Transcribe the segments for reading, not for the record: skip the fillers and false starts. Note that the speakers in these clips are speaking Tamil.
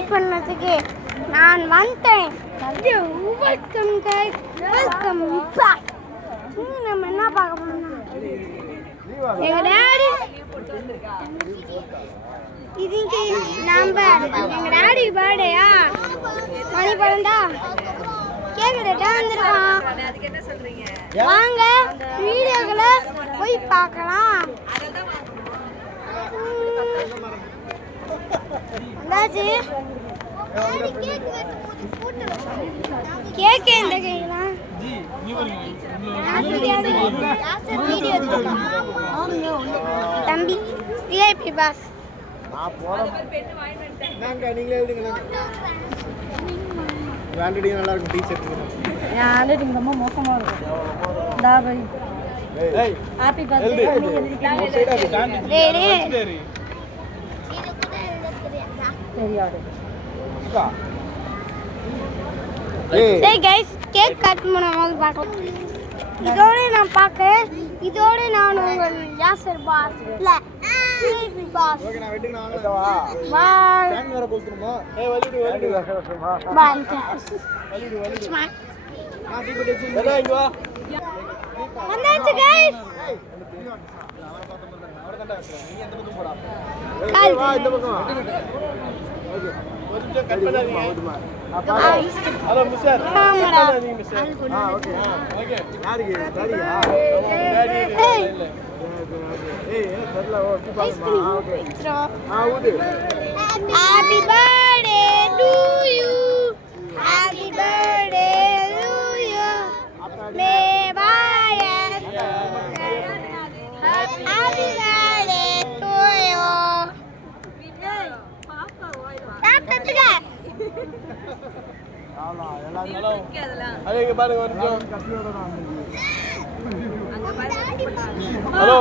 வெயிட் பண்ணதுக்கு நான் வந்துட்டேன். Welcome guys, welcome back. நம்ம என்ன பார்க்க போறோம்னா எங்க டாடி இதுக்கு நம்ம எங்க டாடி பர்த்டேயா மணி பழந்தா கேக் ரெட்டா வந்திருக்கான். வாங்க வீடியோக்குள்ள போய் பார்க்கலாம். அந்தாச்சு கேக் எந்த கைங்களா தம்பி விஐபி பாஸ் நல்லா இருக்கும் டீ-ஷர்ட் ஹேண்ட்ரைட்டிங் ரொம்ப மோசமா இருக்கும். தாபரி ஹாப்பி பர்த்டே தெரியாது. சரி கைஸ் கேக் கட் பண்ணும்போது பார்க்கலாம். இதோட நான் பார்க்கறேன். இதோட நான் உங்கள் யாசர் பாஸ் இல்ல விஐபி பாஸ். ஓகே நான் வெட்டிங் நான் வாங்கவா பாய் கேன் வேற போட்டுறோமா? ஏய் வலிடு பாய் நான் டீ போட்டு வச்சிருக்கேன். டேய் இங்க வா. வந்தாச்சு கைஸ். அவரதான்டா வெச்சறேன். நீ எந்த பக்கம் போடா? கால் வா இந்த பக்கம் வா. ஓகே ஒரு நிமிஷம் கட் பண்ணாதீங்க. ஹலோ மிஸ்டர் பண்ணாதீங்க மிஸ்டர். ஓகே ஓகே யாருக்கு டாடியா? ஏய் ஏய் தெரியல ஓ பாருமா. ஓகே ஊது. Happy birthday to you, happy birthday to you, my boy happy birthday to you. சாப்பிட்டுங்க. ஆமா எல்லாரும் அதே இங்க பாருங்க ஒரு நிமிஷம் கத்தியோட நான் ஹலோ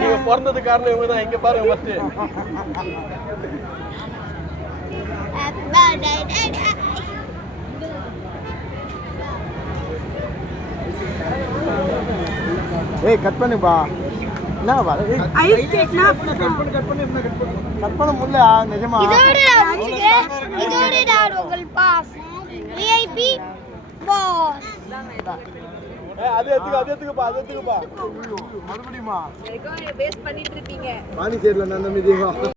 நீங்க பிறந்தது காரணம் இவங்க தான். இங்க பாருங்க ஃபர்ஸ்ட் ஹேப்பி பர்த்டே ஏய் கட் பண்ணுப்பா. என்னப்பா ஐஸ் கேக்னா கட் பண்ண முடியல நிஜமா. இதோட நான் முடிச்சுக்கிறேன். இதோட நான் உங்கள் பாஸ் விஐபி பாஸ். அது எத்துக்குப்பா மறுபடியுமா வேஸ்ட் பண்ணிட்டு இருக்கீங்க. பானி சேர்ல நான் மீதியா